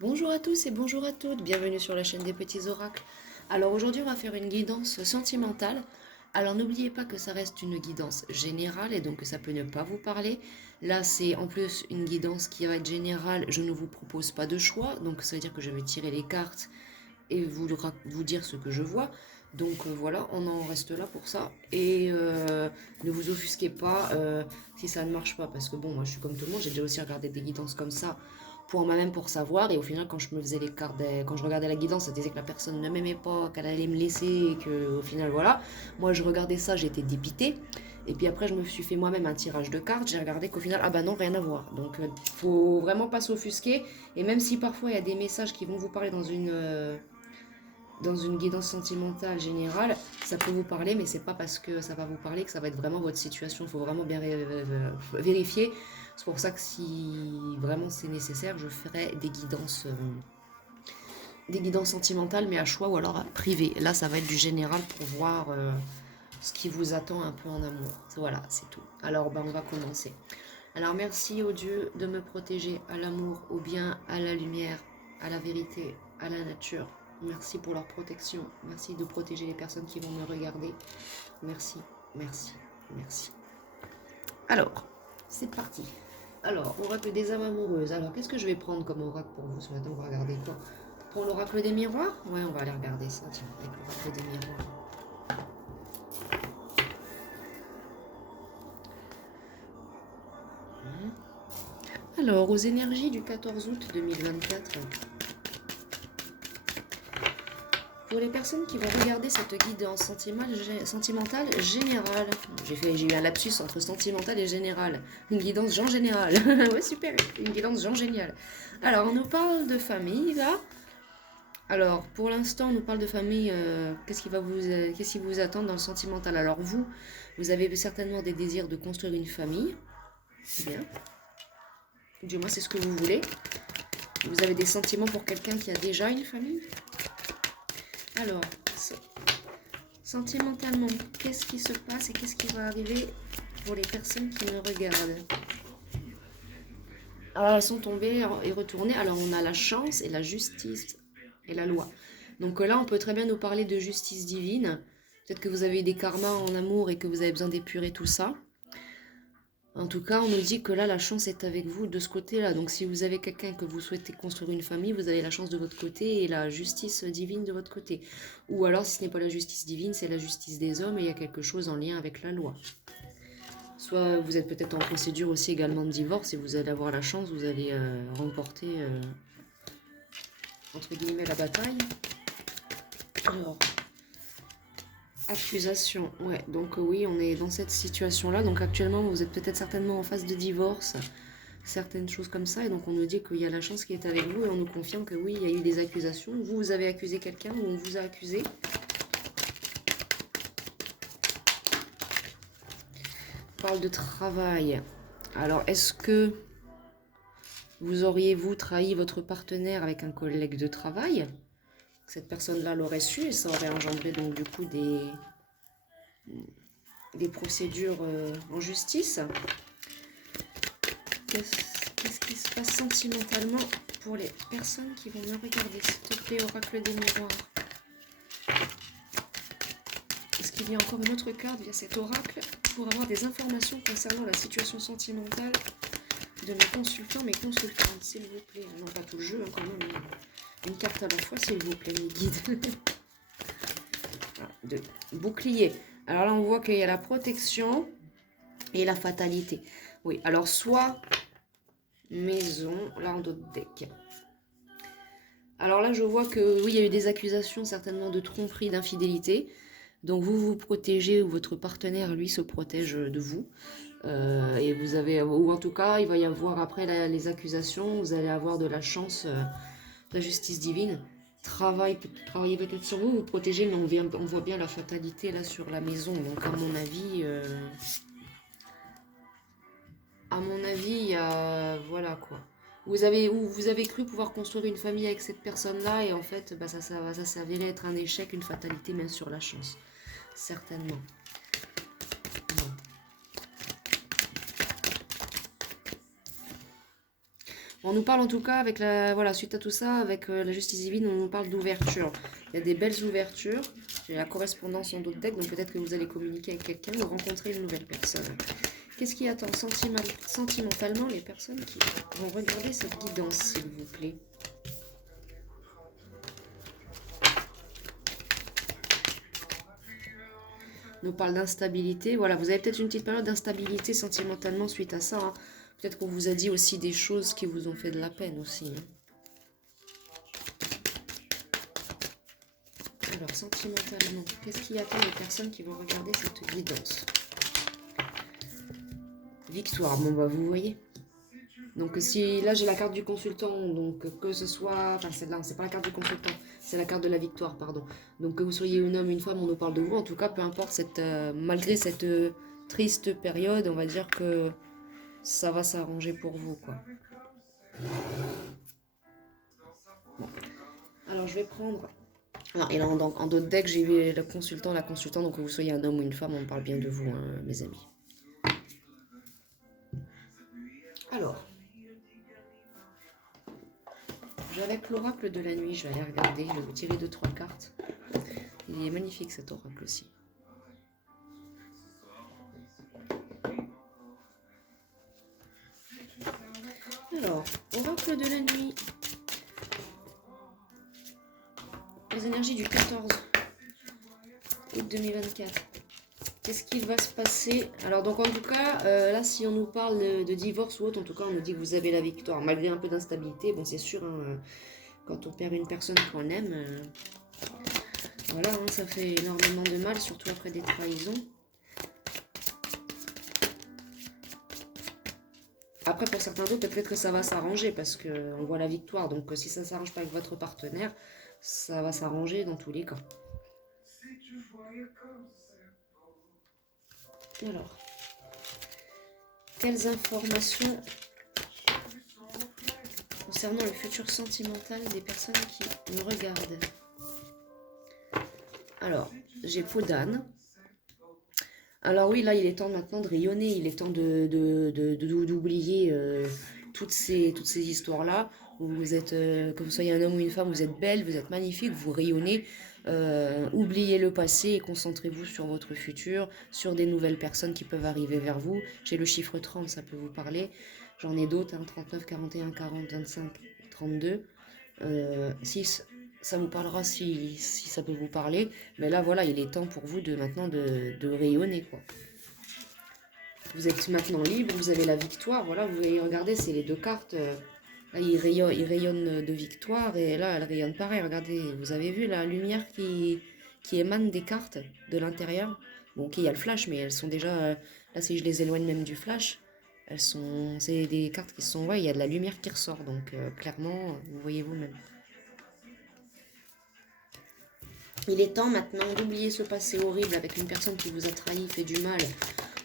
Bonjour à tous et bonjour à toutes, bienvenue sur la chaîne des petits oracles. Alors aujourd'hui on va faire une guidance sentimentale. Alors n'oubliez pas que ça reste une guidance générale et donc que ça peut ne pas vous parler. Là c'est en plus une guidance qui va être générale, je ne vous propose pas de choix, donc ça veut dire que je vais tirer les cartes et vous dire ce que je vois. Donc voilà, on en reste là pour ça. Et ne vous offusquez pas si ça ne marche pas. Parce que bon, moi je suis comme tout le monde, j'ai déjà aussi regardé des guidances comme ça pour moi-même pour savoir. Et au final, quand je me faisais les cartes, quand je regardais la guidance, ça disait que la personne ne m'aimait pas, qu'elle allait me laisser. Et que au final, voilà. Moi je regardais ça, j'étais dépitée. Et puis après, je me suis fait moi-même un tirage de cartes. J'ai regardé qu'au final, ah bah non, rien à voir. Donc, faut vraiment pas s'offusquer. Et même si parfois il y a des messages qui vont vous parler dans une guidance sentimentale générale, ça peut vous parler, mais c'est pas parce que ça va vous parler que ça va être vraiment votre situation. Il faut vraiment bien vérifier. C'est pour ça que si vraiment c'est nécessaire, je ferai des guidances sentimentales, mais à choix ou alors à privé. Là, ça va être du général pour voir ce qui vous attend un peu en amour. Voilà, c'est tout. Alors, ben, on va commencer. Alors, merci au Dieu de me protéger à l'amour, au bien, à la lumière, à la vérité, à la nature. Merci pour leur protection. Merci de protéger les personnes qui vont me regarder. Merci, merci, merci. Alors, c'est parti. Alors, oracle des âmes amoureuses. Alors, qu'est-ce que je vais prendre comme oracle pour vous ce matin? On va regarder quoi? Pour l'oracle des miroirs? Ouais, on va aller regarder ça, tiens, avec l'oracle des miroirs. Alors, aux énergies du 14 août 2024, pour les personnes qui vont regarder cette guidance sentimentale générale, j'ai eu un lapsus entre sentimentale et générale. Une guidance Jean générale. Ouais, super, une guidance Jean géniale. Alors, on nous parle de famille là. Alors, pour l'instant, on nous parle de famille. Qu'est-ce qui vous attend dans le sentimental? Alors, vous avez certainement des désirs de construire une famille. Bien. Du moins, c'est ce que vous voulez. Vous avez des sentiments pour quelqu'un qui a déjà une famille. Alors, sentimentalement, qu'est-ce qui se passe et qu'est-ce qui va arriver pour les personnes qui me regardent? Alors, elles sont tombées et retournées. Alors, on a la chance et la justice et la loi. Donc là, on peut très bien nous parler de justice divine. Peut-être que vous avez eu des karmas en amour et que vous avez besoin d'épurer tout ça. En tout cas, on nous dit que là, la chance est avec vous de ce côté-là. Donc si vous avez quelqu'un que vous souhaitez construire une famille, vous avez la chance de votre côté et la justice divine de votre côté. Ou alors, si ce n'est pas la justice divine, c'est la justice des hommes et il y a quelque chose en lien avec la loi. Soit vous êtes peut-être en procédure aussi également de divorce et vous allez avoir la chance, vous allez remporter, entre guillemets, la bataille. Alors, accusation, ouais, donc oui, on est dans cette situation-là. Donc actuellement, vous êtes peut-être certainement en phase de divorce, certaines choses comme ça. Et donc on nous dit qu'il y a la chance qui est avec vous et on nous confirme que oui, il y a eu des accusations. Vous avez accusé quelqu'un ou on vous a accusé. On parle de travail. Alors, est-ce que vous auriez-vous trahi votre partenaire avec un collègue de travail? Cette personne-là l'aurait su et ça aurait engendré donc du coup des procédures en justice. Qu'est-ce qui se passe sentimentalement pour les personnes qui vont me regarder? S'il te plaît, oracle des miroirs. Est-ce qu'il y a encore une autre carte via cet oracle pour avoir des informations concernant la situation sentimentale de mes consultants, mes consultantes, s'il vous plaît? Non, pas tout le jeu, hein, quand même. Une carte à la fois, s'il vous plaît, mes guides. De bouclier. Alors là, on voit qu'il y a la protection et la fatalité. Oui, alors soit maison, là en d'autres deck. Alors là, je vois que oui, il y a eu des accusations certainement de tromperie, d'infidélité. Donc vous vous protégez ou votre partenaire, lui, se protège de vous. Et vous avez, ou en tout cas, il va y avoir après les accusations, vous allez avoir de la chance, de la justice divine. Travaillez peut-être sur vous, vous protégez, mais on voit bien la fatalité là sur la maison. Donc à mon avis, il y a, voilà quoi. Vous avez cru pouvoir construire une famille avec cette personne-là et en fait, bah, ça s'avérait être un échec, une fatalité, même sur la chance. Certainement. Bon, On nous parle en tout cas, avec voilà, suite à tout ça, avec la justice divine, on nous parle d'ouverture. Il y a des belles ouvertures. J'ai la correspondance en d'autres decks, donc peut-être que vous allez communiquer avec quelqu'un ou rencontrer une nouvelle personne. Qu'est-ce qui attend sentimentalement les personnes qui vont regarder cette guidance, s'il vous plaît? Nous parle d'instabilité. Voilà, vous avez peut-être une petite période d'instabilité sentimentalement suite à ça. Hein. Peut-être qu'on vous a dit aussi des choses qui vous ont fait de la peine aussi. Hein. Alors, sentimentalement, qu'est-ce qui attend les personnes qui vont regarder cette guidance? Victoire, bon bah vous voyez. Donc si là j'ai la carte du consultant, donc que ce soit, enfin celle-là, c'est pas la carte du consultant, c'est la carte de la victoire, pardon. Donc que vous soyez un homme, une femme, on nous parle de vous. En tout cas, peu importe cette, malgré cette triste période, on va dire que ça va s'arranger pour vous, quoi. Bon. Alors je vais prendre. Alors, et là, en d'autres decks, j'ai vu le consultant, la consultante, donc que vous soyez un homme ou une femme, on parle bien de vous, hein, mes amis. Alors, avec l'oracle de la nuit, je vais aller regarder, je vais vous tirer 2-3 cartes. Il est magnifique cet oracle aussi. Alors, oracle de la nuit. Les énergies du 14 août 2024. Qu'est-ce qui va se passer? Alors donc en tout cas, là si on nous parle de divorce ou autre, en tout cas on nous dit que vous avez la victoire, malgré un peu d'instabilité. Bon c'est sûr, hein, quand on perd une personne qu'on aime, voilà, hein, ça fait énormément de mal, surtout après des trahisons. Après pour certains d'autres, peut-être que ça va s'arranger parce qu'on voit la victoire. Donc si ça ne s'arrange pas avec votre partenaire, ça va s'arranger dans tous les cas. Alors, quelles informations concernant le futur sentimental des personnes qui me regardent? Alors, j'ai peau d'âne. Alors oui, là, il est temps maintenant de rayonner. Il est temps d'oublier toutes ces histoires-là. Vous êtes, que vous soyez un homme ou une femme, vous êtes belle, vous êtes magnifique, vous rayonnez. Oubliez le passé et concentrez-vous sur votre futur, sur des nouvelles personnes qui peuvent arriver vers vous. J'ai le chiffre 30, ça peut vous parler. J'en ai d'autres, hein, 39, 41, 40, 25, 32. 6, ça vous parlera si ça peut vous parler. Mais là, voilà, il est temps pour vous maintenant de rayonner, quoi. Vous êtes maintenant libre, vous avez la victoire. Voilà, vous voyez, regardez, c'est les deux cartes. Là, il rayonne de victoire et là, elle rayonne pareil. Regardez, vous avez vu la lumière qui émane des cartes de l'intérieur. Bon, ok, il y a le flash, mais elles sont déjà... là, si je les éloigne même du flash, elles sont... C'est des cartes qui sont... Ouais, il y a de la lumière qui ressort. Donc, clairement, vous voyez vous-même. Il est temps maintenant d'oublier ce passé horrible avec une personne qui vous a trahi, fait du mal,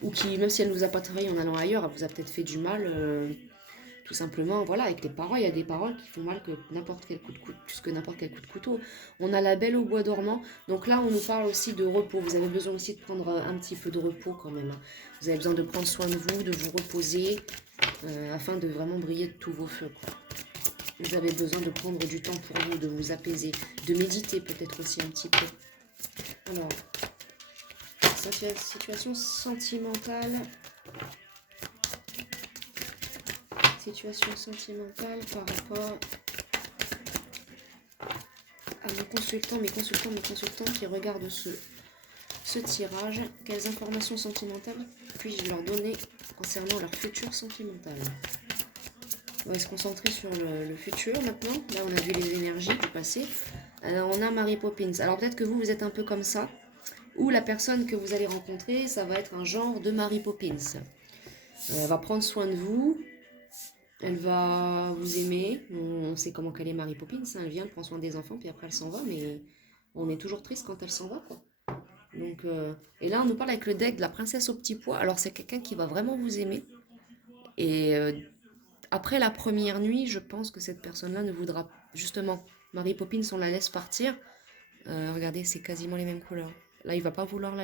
ou qui, même si elle ne vous a pas trahi en allant ailleurs, elle vous a peut-être fait du mal, tout simplement, voilà, avec les paroles, il y a des paroles qui font mal que n'importe quel coup de couteau, plus que n'importe quel coup de couteau. On a la belle au bois dormant, donc là on nous parle aussi de repos, vous avez besoin aussi de prendre un petit peu de repos quand même. Hein. Vous avez besoin de prendre soin de vous reposer, afin de vraiment briller de tous vos feux, quoi. Vous avez besoin de prendre du temps pour vous, de vous apaiser, de méditer peut-être aussi un petit peu. Alors, situation sentimentale. Situation sentimentale par rapport à mes consultants qui regardent ce tirage. Quelles informations sentimentales puis-je leur donner concernant leur futur sentimental? On va se concentrer sur le futur maintenant. Là, on a vu les énergies du passé. Alors, on a Mary Poppins. Alors, peut-être que vous êtes un peu comme ça. Ou la personne que vous allez rencontrer, ça va être un genre de Mary Poppins. Elle va prendre soin de vous. Elle va vous aimer. On sait comment qu'elle est, Mary Poppins. Elle vient, elle prend soin des enfants, puis après elle s'en va. Mais on est toujours triste quand elle s'en va, quoi. Donc, et là, on nous parle avec le deck de la princesse au petit pois. Alors, c'est quelqu'un qui va vraiment vous aimer. Et... après la première nuit, je pense que cette personne-là ne voudra... Justement, Mary Poppins, on la laisse partir. Regardez, c'est quasiment les mêmes couleurs. Là, il va pas vouloir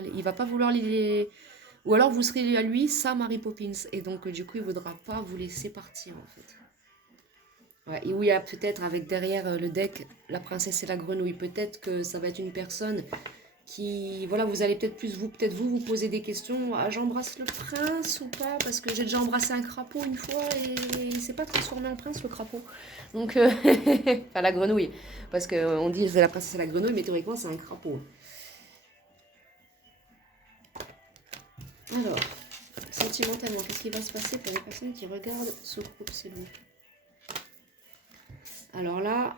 les... Ou alors, vous serez à lui, ça, Mary Poppins. Et donc, du coup, il voudra pas vous laisser partir, en fait. Ouais, et où il y a peut-être avec derrière le deck la princesse et la grenouille. Peut-être que ça va être une personne qui, voilà, vous allez peut-être plus vous poser des questions. Ah, j'embrasse le prince ou pas? Parce que j'ai déjà embrassé un crapaud une fois et il s'est pas transformé en prince le crapaud. Donc, enfin la grenouille. Parce qu'on dit c'est la princesse et la grenouille, mais théoriquement c'est un crapaud. Alors, sentimentalement, qu'est-ce qui va se passer pour les personnes qui regardent ce groupe, s'il vous plaît? Alors là,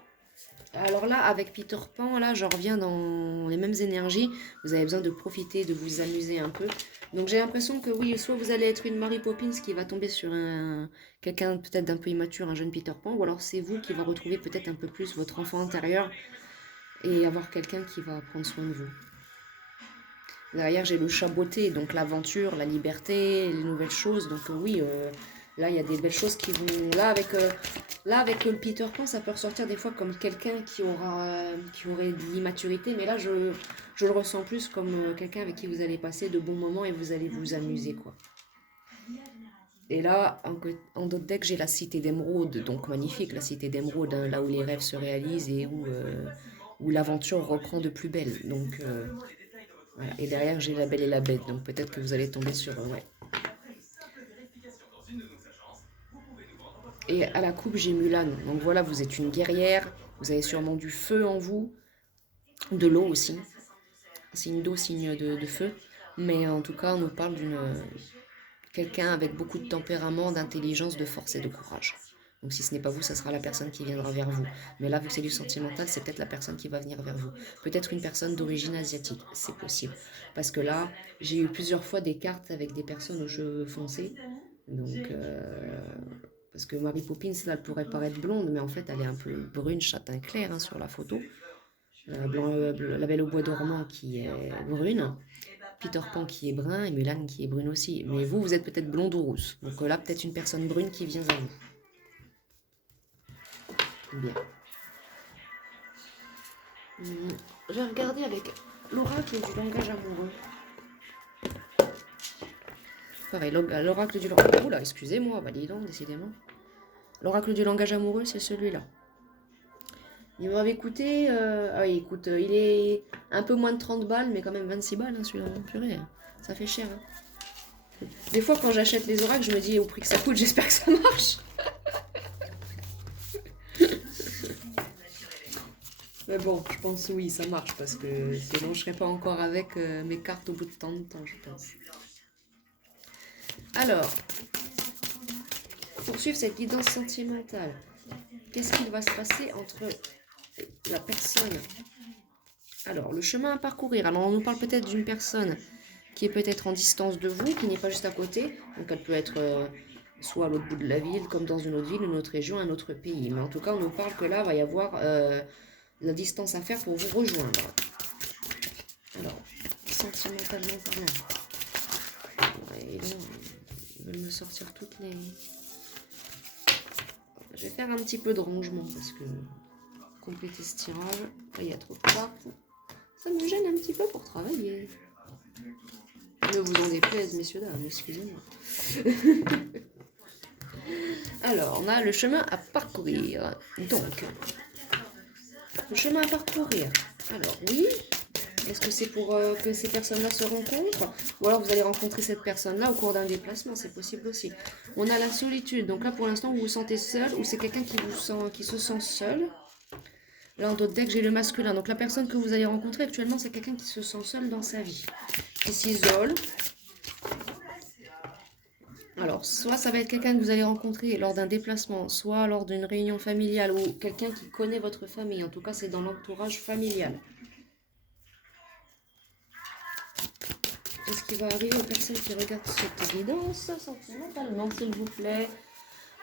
avec Peter Pan, là, je reviens dans les mêmes énergies. Vous avez besoin de profiter, de vous amuser un peu. Donc j'ai l'impression que oui, soit vous allez être une Mary Poppins qui va tomber sur quelqu'un peut-être d'un peu immature, un jeune Peter Pan, ou alors c'est vous qui va retrouver peut-être un peu plus votre enfant intérieur et avoir quelqu'un qui va prendre soin de vous. Derrière, j'ai le chat beauté, donc l'aventure, la liberté, les nouvelles choses. Donc oui, là, il y a des belles choses qui vont... Là, avec le Peter Pan, ça peut ressortir des fois comme quelqu'un qui aurait de l'immaturité. Mais là, je le ressens plus comme quelqu'un avec qui vous allez passer de bons moments et vous allez vous amuser, quoi. Et là, en d'autres decks, j'ai la cité d'émeraude. Donc magnifique, la cité d'émeraude, hein, là où les rêves se réalisent et où l'aventure reprend de plus belle. Donc... voilà. Et derrière, j'ai la belle et la bête. Donc peut-être que vous allez tomber sur... ouais. Et à la coupe, j'ai Mulan. Donc voilà, vous êtes une guerrière. Vous avez sûrement du feu en vous. De l'eau aussi. Signe d'eau, signe de feu. Mais en tout cas, on nous parle d'une quelqu'un avec beaucoup de tempérament, d'intelligence, de force et de courage. Donc si ce n'est pas vous, ça sera la personne qui viendra vers vous. Mais là, vu que c'est du sentimental, c'est peut-être la personne qui va venir vers vous. Peut-être une personne d'origine asiatique, c'est possible. Parce que là, j'ai eu plusieurs fois des cartes avec des personnes aux cheveux foncés. Donc, parce que Mary Poppins, là, elle pourrait paraître blonde, mais en fait, elle est un peu brune, châtain clair hein, sur la photo. La Belle au bois dormant qui est brune. Peter Pan qui est brun et Mulan qui est brune aussi. Mais vous, vous êtes peut-être blonde ou rousse. Donc là, peut-être une personne brune qui vient à vous. Bien. J'ai regardé avec l'oracle du langage amoureux. Pareil, l'oracle du langage... Oula, excusez-moi, bah dis donc, décidément. L'oracle du langage amoureux, c'est celui-là. Il m'avait coûté... Ah oui, écoute, il est un peu moins de 30 balles, mais quand même 26 balles, hein, celui-là. Purée, ça fait cher. Hein. Des fois, quand j'achète les oracles, je me dis, au prix que ça coûte, j'espère que ça marche. Mais bon, je pense oui, ça marche, parce que sinon, je serais pas encore avec mes cartes au bout de tant de temps, je pense. Alors, pour suivre cette guidance sentimentale, qu'est-ce qu'il va se passer entre la personne? Alors, le chemin à parcourir. Alors, on nous parle peut-être d'une personne qui est peut-être en distance de vous, qui n'est pas juste à côté. Donc, elle peut être soit à l'autre bout de la ville, comme dans une autre ville, une autre région, un autre pays. Mais en tout cas, on nous parle que là, va y avoir la distance à faire pour vous rejoindre. Alors, sentimentalement parlant. Ouais, non, ils veulent me sortir toutes les... Je vais faire un petit peu de rangement parce que compléter ce tirage, il y a trop de cartes. Ça me gêne un petit peu pour travailler. Ne vous en déplaise, messieurs, dames, excusez-moi. Alors, on a le chemin à parcourir. Donc, le chemin à parcourir. Alors, oui. Est-ce que c'est pour que ces personnes-là se rencontrent? Ou alors vous allez rencontrer cette personne-là au cours d'un déplacement, c'est possible aussi. On a la solitude. Donc là, pour l'instant, vous vous sentez seul ou c'est quelqu'un qui se sent seul. Là, en d'autres decks, j'ai le masculin. Donc la personne que vous allez rencontrer actuellement, c'est quelqu'un qui se sent seul dans sa vie. Qui s'isole. Alors, soit ça va être quelqu'un que vous allez rencontrer lors d'un déplacement, soit lors d'une réunion familiale ou quelqu'un qui connaît votre famille. En tout cas, c'est dans l'entourage familial. Qu'est-ce qui va arriver aux personnes qui regardent cette guidance sentimentalement, s'il vous plaît?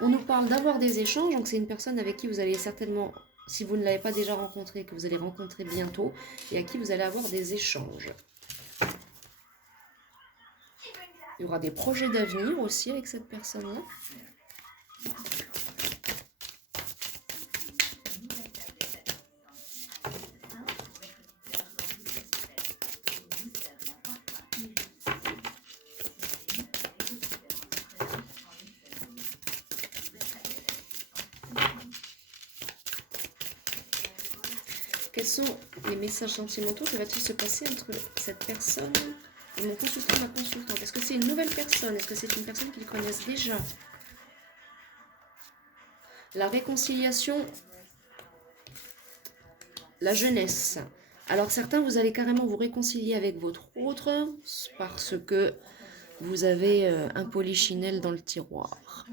On nous parle d'avoir des échanges, donc c'est une personne avec qui vous allez certainement, si vous ne l'avez pas déjà rencontré, que vous allez rencontrer bientôt, et à qui vous allez avoir des échanges. Il y aura des projets d'avenir aussi avec cette personne-là. Quels sont les messages sentimentaux? Que va-t-il se passer entre cette personne et mon consultant, ma consultante? Est-ce que c'est une nouvelle personne? Est-ce que c'est une personne qu'ils connaissent déjà? La réconciliation, la jeunesse. Alors certains, vous allez carrément vous réconcilier avec votre autre parce que vous avez un polichinelle dans le tiroir.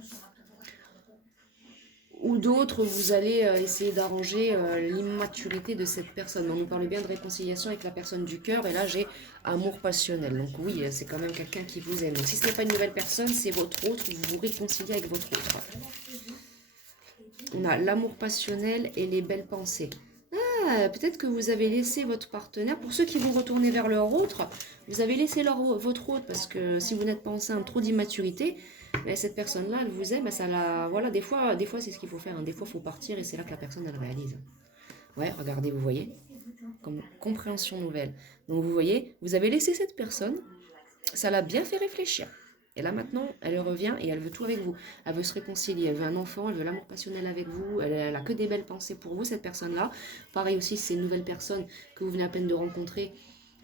Ou d'autres, vous allez essayer d'arranger l'immaturité de cette personne. On nous parle bien de réconciliation avec la personne du cœur, et là j'ai amour passionnel. Donc oui, c'est quand même quelqu'un qui vous aime. Donc si ce n'est pas une nouvelle personne, c'est votre autre, vous vous réconciliez avec votre autre. On a l'amour passionnel et les belles pensées. Ah, peut-être que vous avez laissé votre partenaire, pour ceux qui vont retourner vers leur autre, vous avez laissé votre autre, parce que si vous n'êtes pas enceinte, trop d'immaturité, mais cette personne-là, elle vous aime, ça la... Voilà, des fois c'est ce qu'il faut faire, hein. Des fois, il faut partir et c'est là que la personne, elle réalise. Ouais, regardez, vous voyez, comme compréhension nouvelle. Donc, vous voyez, vous avez laissé cette personne, ça l'a bien fait réfléchir. Et là, maintenant, elle revient et elle veut tout avec vous. Elle veut se réconcilier, elle veut un enfant, elle veut l'amour passionnel avec vous, elle a que des belles pensées pour vous, cette personne-là. Pareil aussi, si c'est une nouvelle personne que vous venez à peine de rencontrer,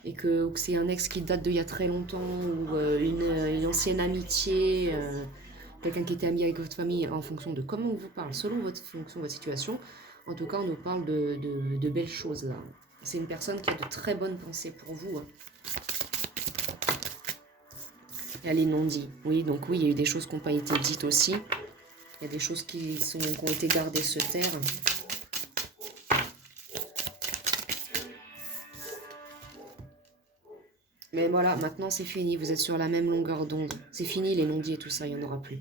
et que c'est un ex qui date d'il y a très longtemps, ou une ancienne amitié, quelqu'un qui était ami avec votre famille, en fonction de comment on vous parle, selon votre fonction, votre situation. En tout cas, on nous parle de belles choses là. C'est une personne qui a de très bonnes pensées pour vous. Hein. Il y a les non-dits. Oui, donc oui, il y a eu des choses qui n'ont pas été dites aussi. Il y a des choses qui ont été gardées se taire. Mais voilà, maintenant c'est fini, vous êtes sur la même longueur d'onde. C'est fini les non-dits et tout ça, il n'y en aura plus.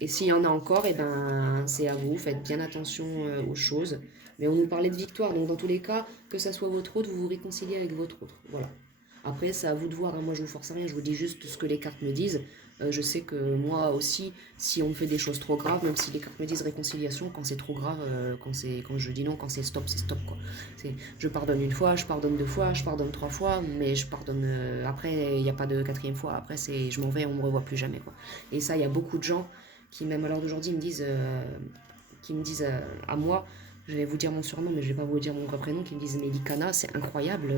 Et s'il y en a encore, eh ben, c'est à vous, faites bien attention aux choses. Mais on nous parlait de victoire, donc dans tous les cas, que ça soit votre autre, vous vous réconciliez avec votre autre. Voilà. Après, c'est à vous de voir, hein. Moi je vous force à rien, je vous dis juste ce que les cartes me disent. Je sais que moi aussi, si on me fait des choses trop graves, même si les cartes me disent réconciliation, quand c'est trop grave, quand je dis non, quand c'est stop quoi. Je pardonne une fois, je pardonne deux fois, je pardonne trois fois, mais je pardonne après, il n'y a pas de quatrième fois, après c'est je m'en vais, on me revoit plus jamais quoi. Et ça, il y a beaucoup de gens qui, même à l'heure d'aujourd'hui, me disent, à moi, je vais vous dire mon surnom, mais je vais pas vous dire mon vrai prénom, qui me disent, mais Likana, c'est incroyable.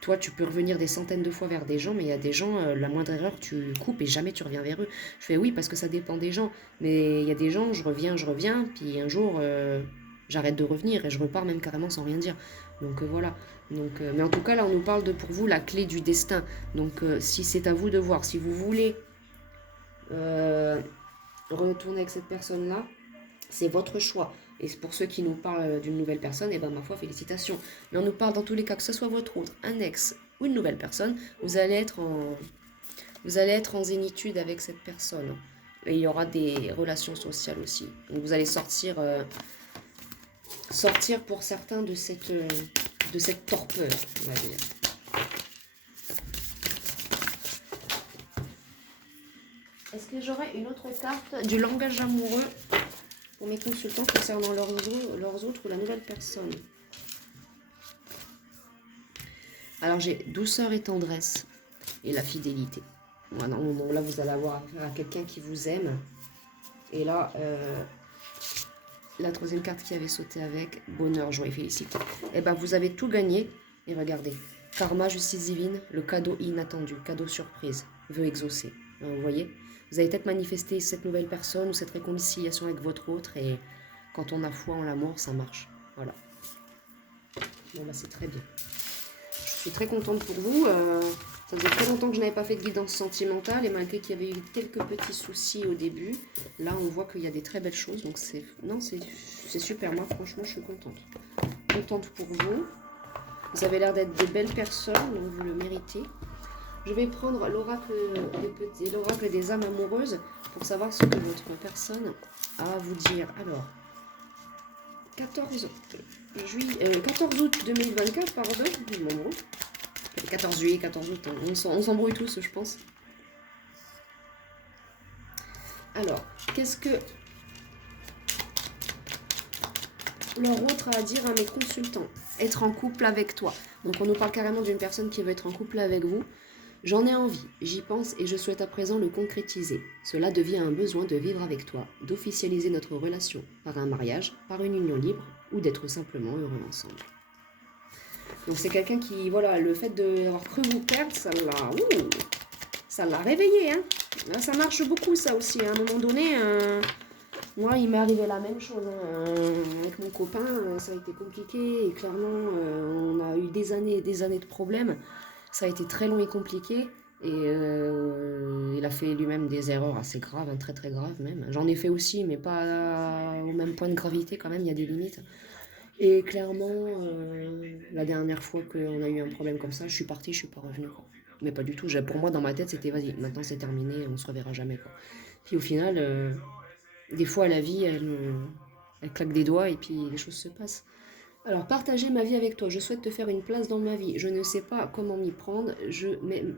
Toi, tu peux revenir des centaines de fois vers des gens, mais il y a des gens, la moindre erreur, tu coupes et jamais tu reviens vers eux. Je fais oui, parce que ça dépend des gens. Mais il y a des gens, je reviens, puis un jour, j'arrête de revenir et je repars même carrément sans rien dire. Donc voilà. Donc, mais en tout cas, là, on nous parle de, pour vous, la clé du destin. Donc si c'est à vous de voir, si vous voulez retourner avec cette personne-là, c'est votre choix. Et pour ceux qui nous parlent d'une nouvelle personne, et ben ma foi, félicitations. Mais on nous parle dans tous les cas, que ce soit votre autre, un ex ou une nouvelle personne, vous allez être en zénitude avec cette personne. Et il y aura des relations sociales aussi. Donc vous allez sortir pour certains de cette torpeur, on va dire. Est-ce que j'aurais une autre carte du langage amoureux pour mes consultants concernant leurs autres ou la nouvelle personne? Alors j'ai douceur et tendresse et la fidélité. Voilà, là vous allez avoir affaire à quelqu'un qui vous aime. Et là, la troisième carte qui avait sauté avec, bonheur, joie et félicité. Et ben vous avez tout gagné. Et regardez, karma, justice divine, le cadeau inattendu, cadeau surprise, veut exaucer. Vous voyez, vous avez peut-être manifesté cette nouvelle personne ou cette réconciliation avec votre autre, et quand on a foi en l'amour, ça marche. Voilà. Bon bah c'est très bien. Je suis très contente pour vous. Ça faisait très longtemps que je n'avais pas fait de guidance sentimentale, et malgré qu'il y avait eu quelques petits soucis au début, là on voit qu'il y a des très belles choses. Donc c'est super. Moi franchement je suis contente. Contente pour vous. Vous avez l'air d'être des belles personnes, donc vous le méritez. Je vais prendre l'oracle des âmes amoureuses pour savoir ce que votre personne a à vous dire. Alors, 14 août 2024, pardon. 14 juillet, 14 août, on s'embrouille tous, je pense. Alors, qu'est-ce que leur autre a à dire à mes consultants? Être en couple avec toi. Donc on nous parle carrément d'une personne qui veut être en couple avec vous. J'en ai envie, j'y pense et je souhaite à présent le concrétiser. Cela devient un besoin de vivre avec toi, d'officialiser notre relation par un mariage, par une union libre ou d'être simplement heureux ensemble. Donc c'est quelqu'un qui, voilà, le fait d'avoir cru vous perdre, ça l'a réveillé. Hein. Là, ça marche beaucoup ça aussi. À un moment donné, moi il m'est arrivé la même chose. Hein. Avec mon copain, ça a été compliqué et clairement, on a eu des années et des années de problèmes. Ça a été très long et compliqué. Et il a fait lui-même des erreurs assez graves, hein, très très graves même. J'en ai fait aussi, mais pas au même point de gravité quand même, il y a des limites. Et clairement, la dernière fois qu'on a eu un problème comme ça, je suis partie, je suis pas revenue. Quoi. Mais pas du tout. Pour moi, dans ma tête, c'était vas-y, maintenant c'est terminé, on se reverra jamais. Quoi. Puis au final, des fois, la vie, elle claque des doigts et puis les choses se passent. Alors, partager ma vie avec toi. Je souhaite te faire une place dans ma vie. Je ne sais pas comment m'y prendre,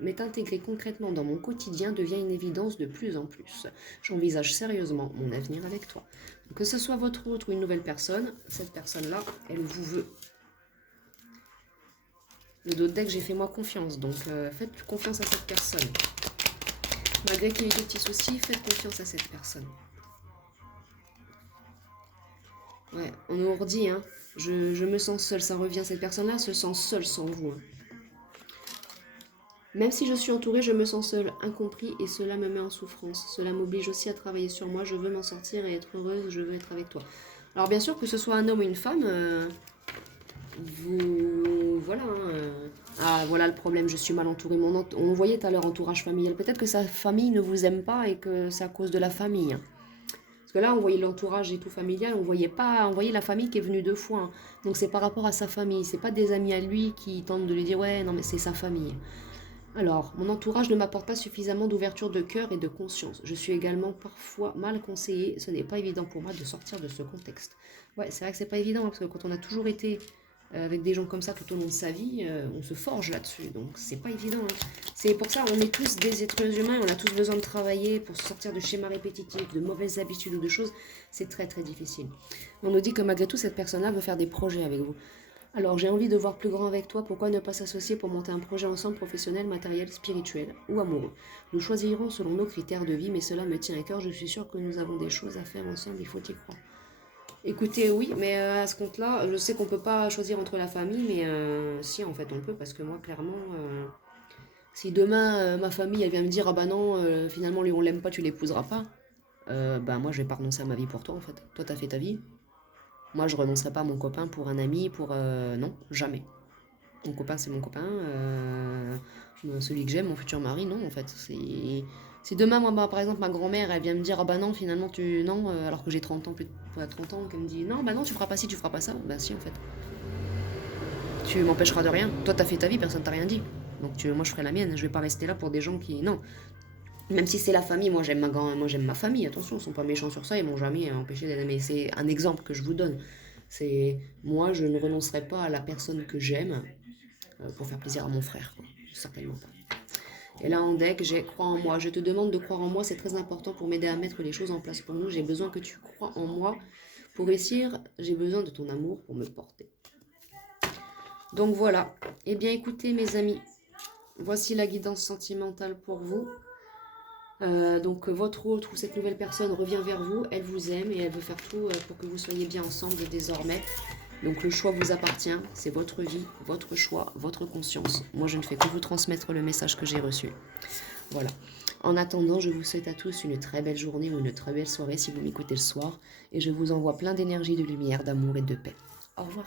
mais t'intégrer concrètement dans mon quotidien devient une évidence de plus en plus. J'envisage sérieusement mon avenir avec toi. Que ce soit votre autre ou une nouvelle personne, cette personne-là, elle vous veut. Le dos de deck, j'ai fait moi confiance, donc faites confiance à cette personne. Malgré qu'il y ait des petits soucis, faites confiance à cette personne. Ouais, on nous redit, hein. Je me sens seule, ça revient. Cette personne-là se sent seule sans vous. Hein. Même si je suis entourée, je me sens seule, incompris, et cela me met en souffrance. Cela m'oblige aussi à travailler sur moi. Je veux m'en sortir et être heureuse, je veux être avec toi. Alors bien sûr, que ce soit un homme ou une femme, vous... Voilà. Hein, ah, voilà le problème, je suis mal entourée. On voyait tout à l'heure entourage familial. Peut-être que sa famille ne vous aime pas et que c'est à cause de la famille. Hein. Parce que là, on voyait l'entourage et tout familial, on voyait la famille qui est venue 2 fois. Hein. Donc c'est par rapport à sa famille. C'est pas des amis à lui qui tentent de lui dire ouais, non mais c'est sa famille. Alors, mon entourage ne m'apporte pas suffisamment d'ouverture de cœur et de conscience. Je suis également parfois mal conseillée. Ce n'est pas évident pour moi de sortir de ce contexte. Ouais, c'est vrai que c'est pas évident, hein, parce que quand on a toujours été avec des gens comme ça tout au long de sa vie, on se forge là-dessus. Donc, c'est pas évident. Hein. C'est pour ça on est tous des êtres humains, on a tous besoin de travailler pour sortir de schémas répétitifs, de mauvaises habitudes ou de choses. C'est très très difficile. On nous dit que malgré tout, cette personne-là veut faire des projets avec vous. Alors, j'ai envie de voir plus grand avec toi, pourquoi ne pas s'associer pour monter un projet ensemble professionnel, matériel, spirituel ou amoureux. Nous choisirons selon nos critères de vie, mais cela me tient à cœur, je suis sûre que nous avons des choses à faire ensemble, il faut y croire. Écoutez, oui, mais à ce compte-là, je sais qu'on peut pas choisir entre la famille, mais si, en fait, on peut, parce que moi, clairement, si demain, ma famille, elle vient me dire, ah bah non, finalement, lui, on l'aime pas, tu l'épouseras pas, bah moi, je vais pas renoncer à ma vie pour toi, en fait. Toi, t'as fait ta vie, moi, je renoncerai pas à mon copain pour un ami, pour... non, jamais. Mon copain, c'est mon copain. Celui que j'aime, mon futur mari, non, en fait. Si demain, moi, par exemple, ma grand-mère, elle vient me dire, ah bah non, finalement, non, alors que j'ai 30 ans, plus de 30 ans, qu'elle me dit, non, bah non, tu feras pas ci, tu feras pas ça. Bah si, en fait. Tu m'empêcheras de rien. Toi, t'as fait ta vie, personne t'a rien dit. Donc, moi, je ferai la mienne. Je vais pas rester là pour des gens qui... Non. Même si c'est la famille, moi, j'aime ma famille. Attention, ils sont pas méchants sur ça, ils m'ont jamais empêché d'aimer. Mais c'est un exemple que je vous donne. C'est... Moi, je ne renoncerai pas à la personne que j'aime pour faire plaisir à mon frère. Quoi. Certainement pas. Et là, en deck, j'ai crois en moi. Je te demande de croire en moi, c'est très important pour m'aider à mettre les choses en place pour nous. J'ai besoin que tu crois en moi. Pour réussir, j'ai besoin de ton amour pour me porter. Donc voilà. Eh bien, écoutez, mes amis, voici la guidance sentimentale pour vous. Donc votre autre ou cette nouvelle personne revient vers vous, elle vous aime et elle veut faire tout pour que vous soyez bien ensemble désormais. Donc le choix vous appartient, c'est votre vie, votre choix, votre conscience. Moi je ne fais que vous transmettre le message que j'ai reçu. Voilà. En attendant, je vous souhaite à tous une très belle journée ou une très belle soirée si vous m'écoutez le soir. Et je vous envoie plein d'énergie, de lumière, d'amour et de paix. Au revoir.